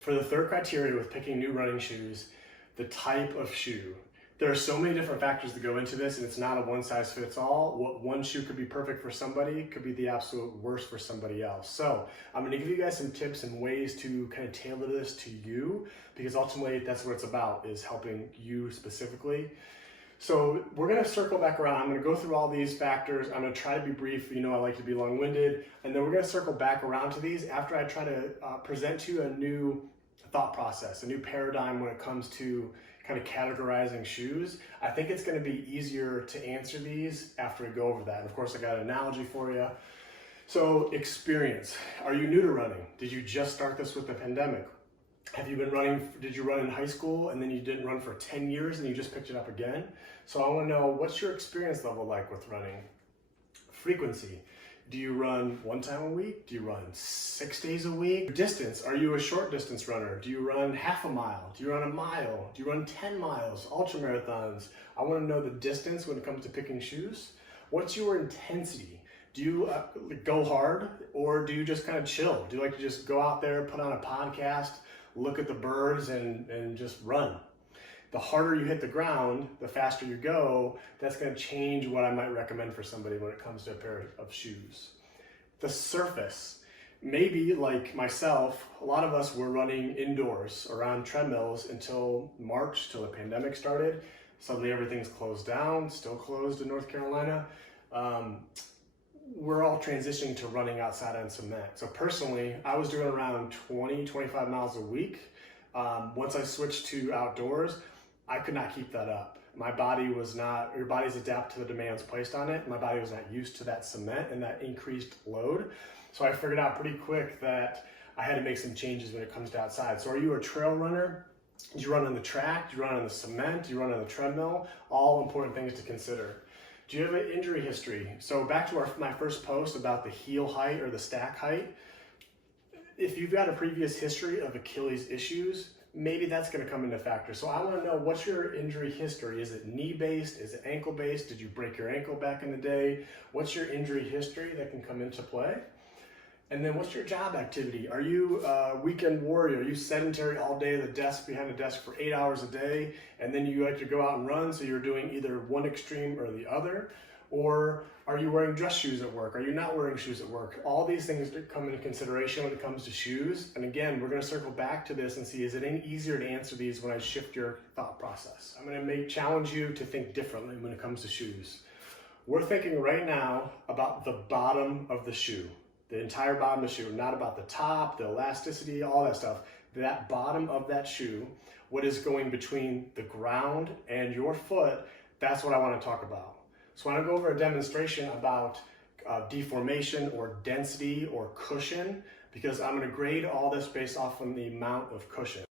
For the third criteria with picking new running shoes, the type of shoe. There are so many different factors that go into this, and it's not a one-size-fits-all. What one shoe could be perfect for somebody could be the absolute worst for somebody else. So I'm going to give you guys some tips and ways to kind of tailor this to you, because ultimately that's what it's about, is helping you specifically. So we're going to circle back around. I'm going to go through all these factors. I'm going to try to be brief. You know I like to be long-winded. And then we're going to circle back around to these after I try to present to you a new thought process, a new paradigm when it comes to kind of categorizing shoes. I think it's going to be easier to answer these after we go over that. And of course, I got an analogy for you. So experience. Are you new to running? Did you just start this with the pandemic? Have you been running, did you run in high school and then you didn't run for 10 years and you just picked it up again? So I want to know, what's your experience level like with running? Frequency. Do you run one time a week? Do you run 6 days a week? Distance. Are you a short distance runner? Do you run half a mile? Do you run a mile? Do you run 10 miles? Ultra marathons. I want to know the distance when it comes to picking shoes. What's your intensity? Do you go hard, or do you just kind of chill? Do you like to just go out there, put on a podcast, look at the birds and just run? The harder you hit the ground, the faster you go. That's going to change what I might recommend for somebody when it comes to a pair of shoes. The surface. Maybe like myself, a lot of us were running indoors around treadmills until March, till the pandemic started. Suddenly everything's closed down, still closed in North Carolina. We're all transitioning to running outside on cement. So personally, I was doing around 20, 25 miles a week. Once I switched to outdoors, I could not keep that up. My body was not, your body's adapt to the demands placed on it. My body was not used to that cement and that increased load. So I figured out pretty quick that I had to make some changes when it comes to outside. So are you a trail runner? Do you run on the track? Do you run on the cement? Do you run on the treadmill? All important things to consider. Do you have an injury history? So back to my first post about the heel height or the stack height. If you've got a previous history of Achilles issues, maybe that's going to come into factor. So I want to know, what's your injury history? Is it knee-based? Is it ankle-based? Did you break your ankle back in the day? What's your injury history that can come into play? And then what's your job activity? Are you a weekend warrior? Are you sedentary all day at the desk, behind a desk for 8 hours a day, and then you like to go out and run, so you're doing either one extreme or the other? Or are you wearing dress shoes at work? Are you not wearing shoes at work? All these things come into consideration when it comes to shoes. And again, we're going to circle back to this and see, is it any easier to answer these when I shift your thought process? I'm going to challenge you to think differently when it comes to shoes. We're thinking right now about the bottom of the shoe, the entire bottom of the shoe, not about the top, the elasticity, all that stuff. That bottom of that shoe, what is going between the ground and your foot, that's what I want to talk about. So I want to go over a demonstration about deformation or density or cushion, because I'm going to grade all this based off of the amount of cushion.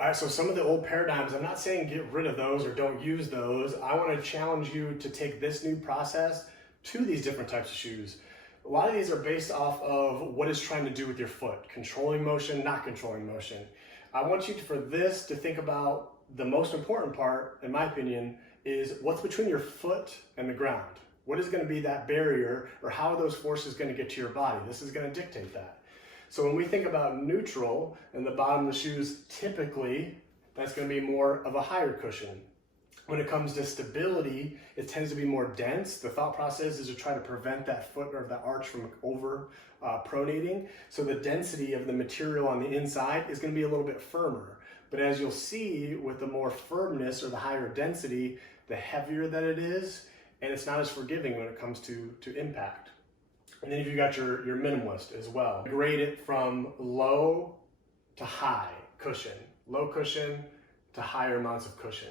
All right, so some of the old paradigms, I'm not saying get rid of those or don't use those. I want to challenge you to take this new process to these different types of shoes. A lot of these are based off of what it's trying to do with your foot, controlling motion, not controlling motion. I want you to, for this, to think about the most important part, in my opinion, is what's between your foot and the ground. What is going to be that barrier, or how are those forces going to get to your body? This is going to dictate that. So when we think about neutral and the bottom of the shoes, typically that's going to be more of a higher cushion. When it comes to stability, it tends to be more dense. The thought process is to try to prevent that foot or that arch from over pronating. So the density of the material on the inside is going to be a little bit firmer. But as you'll see, with the more firmness or the higher density, the heavier that it is, and it's not as forgiving when it comes to impact. And then you've got your minimalist as well. Grade it from low to high cushion, low cushion to higher amounts of cushion.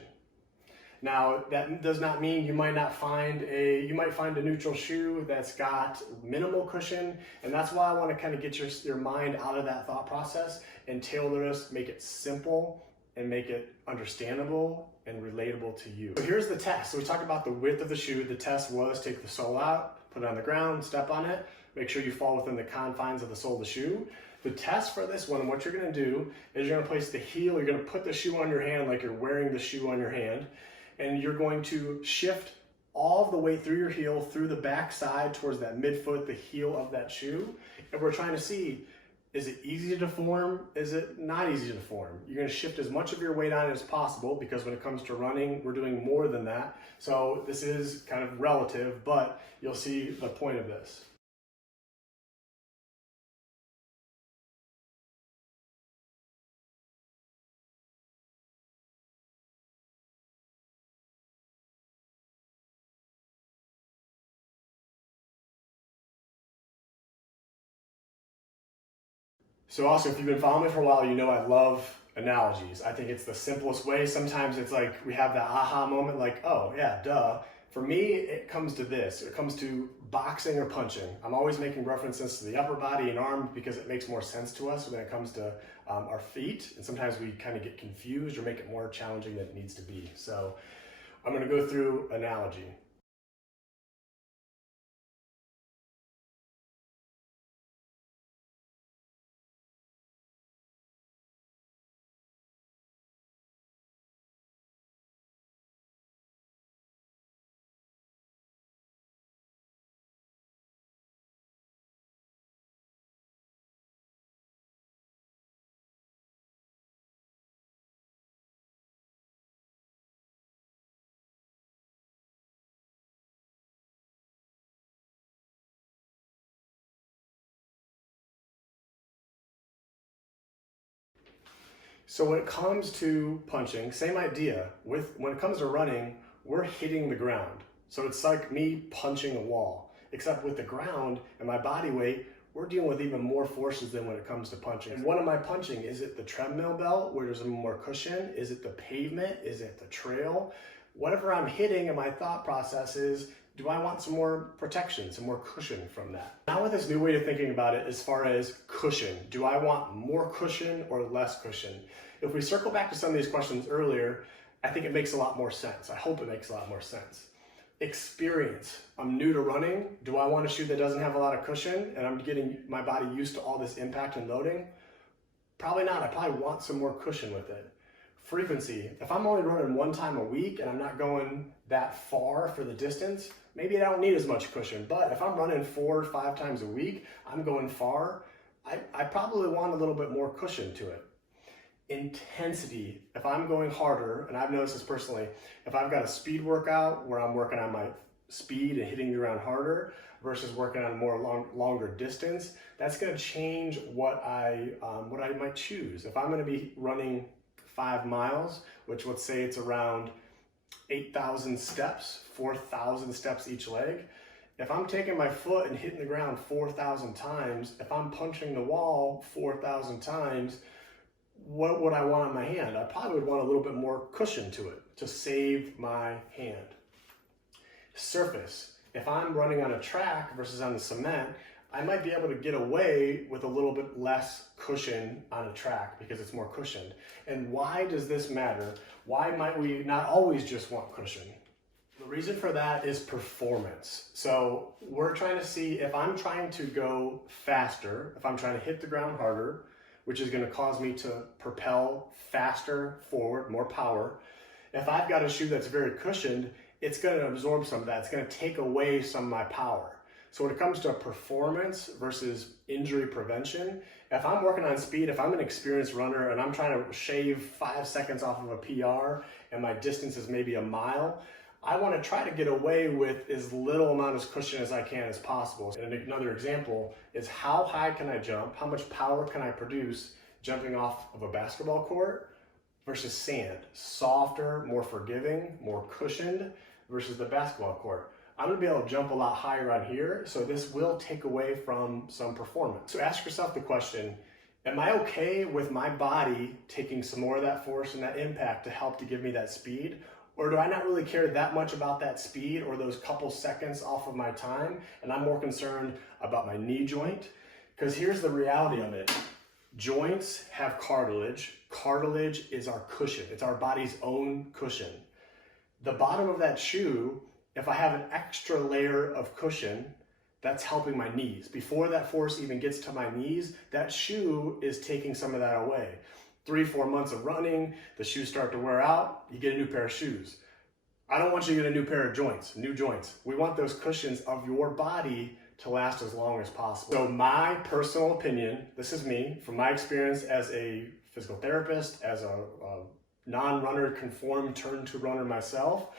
Now, that does not mean you might find a neutral shoe that's got minimal cushion, and that's why I want to kind of get your mind out of that thought process and tailor this, make it simple and make it understandable and relatable to you. So here's the test. So we talked about the width of the shoe. The test was take the sole out, put it on the ground, step on it, make sure you fall within the confines of the sole of the shoe. The test for this one, what you're gonna do is you're gonna place the heel, you're gonna put the shoe on your hand like you're wearing the shoe on your hand, and you're going to shift all of the way through your heel, through the back side towards that midfoot, the heel of that shoe. And we're trying to see, is it easy to deform? Is it not easy to deform? You're gonna shift as much of your weight on it as possible, because when it comes to running, we're doing more than that. So this is kind of relative, but you'll see the point of this. So also, if you've been following me for a while, you know I love analogies. I think it's the simplest way. Sometimes it's like we have that aha moment, like, oh yeah, duh. For me, it comes to this. It comes to boxing or punching. I'm always making references to the upper body and arm because it makes more sense to us when it comes to our feet. And sometimes we kind of get confused or make it more challenging than it needs to be. So I'm gonna go through analogy. So when it comes to punching, same idea. When it comes to running, we're hitting the ground. So it's like me punching a wall, except with the ground and my body weight, we're dealing with even more forces than when it comes to punching. And what am I punching? Is it the treadmill belt where there's more cushion? Is it the pavement? Is it the trail? Whatever I'm hitting, and my thought process is, do I want some more protection, some more cushion from that? Now with this new way of thinking about it, as far as cushion, do I want more cushion or less cushion? If we circle back to some of these questions earlier, I think it makes a lot more sense. I hope it makes a lot more sense. Experience. I'm new to running. Do I want a shoe that doesn't have a lot of cushion and I'm getting my body used to all this impact and loading? Probably not. I probably want some more cushion with it. Frequency. If I'm only running one time a week and I'm not going that far for the distance, maybe I don't need as much cushion. But if I'm running 4 or 5 times a week, I'm going far, I probably want a little bit more cushion to it. Intensity. If I'm going harder, and I've noticed this personally, if I've got a speed workout where I'm working on my speed and hitting the ground harder versus working on more longer distance, that's going to change what I might choose. If I'm going to be running 5 miles, which let's say it's around 8,000 steps, 4,000 steps each leg, if I'm taking my foot and hitting the ground 4,000 times, if I'm punching the wall 4,000 times, what would I want on my hand? I probably would want a little bit more cushion to it to save my hand. Surface. If I'm running on a track versus on the cement, I might be able to get away with a little bit less cushion on a track because it's more cushioned. And why does this matter? Why might we not always just want cushion? The reason for that is performance. So we're trying to see if I'm trying to go faster, if I'm trying to hit the ground harder, which is going to cause me to propel faster forward, more power. If I've got a shoe that's very cushioned, it's going to absorb some of that. It's going to take away some of my power. So when it comes to performance versus injury prevention, if I'm working on speed, if I'm an experienced runner and I'm trying to shave 5 seconds off of a PR and my distance is maybe a mile, I want to try to get away with as little amount of cushion as I can as possible. And another example is how high can I jump? How much power can I produce jumping off of a basketball court versus sand? Softer, more forgiving, more cushioned versus the basketball court. I'm going to be able to jump a lot higher on here, so this will take away from some performance. So ask yourself the question, am I okay with my body taking some more of that force and that impact to help to give me that speed? Or do I not really care that much about that speed or those couple seconds off of my time, and I'm more concerned about my knee joint? Because here's the reality of it. Joints have cartilage. Cartilage is our cushion. It's our body's own cushion. The bottom of that shoe, if I have an extra layer of cushion, that's helping my knees. Before that force even gets to my knees, that shoe is taking some of that away. 3-4 months of running, the shoes start to wear out, you get a new pair of shoes. I don't want you to get a new pair of joints, new joints. We want those cushions of your body to last as long as possible. So my personal opinion, this is me, from my experience as a physical therapist, as a non-runner, conformed, turned to runner myself,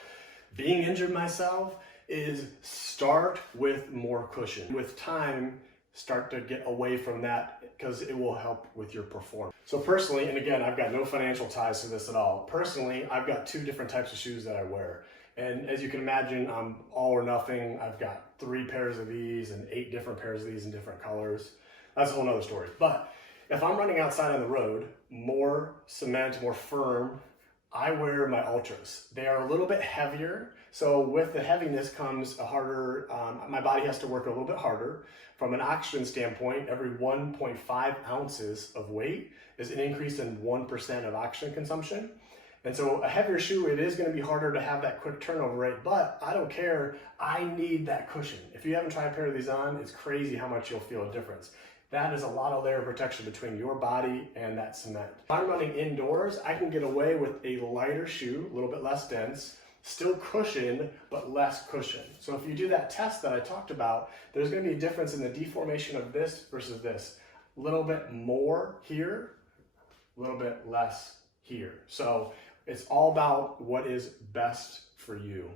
being injured myself, is start with more cushion. With time, start to get away from that because it will help with your performance. So personally, and again, I've got no financial ties to this at all. Personally, I've got 2 different types of shoes that I wear. And as you can imagine, I'm all or nothing. I've got 3 pairs of these and 8 different pairs of these in different colors. That's a whole nother story. But if I'm running outside on the road, more cement, more firm, I wear my Ultras. They are a little bit heavier. So with the heaviness comes a harder, my body has to work a little bit harder. From an oxygen standpoint, every 1.5 ounces of weight is an increase in 1% of oxygen consumption. And so a heavier shoe, it is going to be harder to have that quick turnover rate, but I don't care. I need that cushion. If you haven't tried a pair of these on, it's crazy how much you'll feel a difference. That is a lot of layer of protection between your body and that cement. If I'm running indoors, I can get away with a lighter shoe, a little bit less dense, still cushion, but less cushion. So if you do that test that I talked about, there's going to be a difference in the deformation of this versus this. A little bit more here, a little bit less here. So it's all about what is best for you.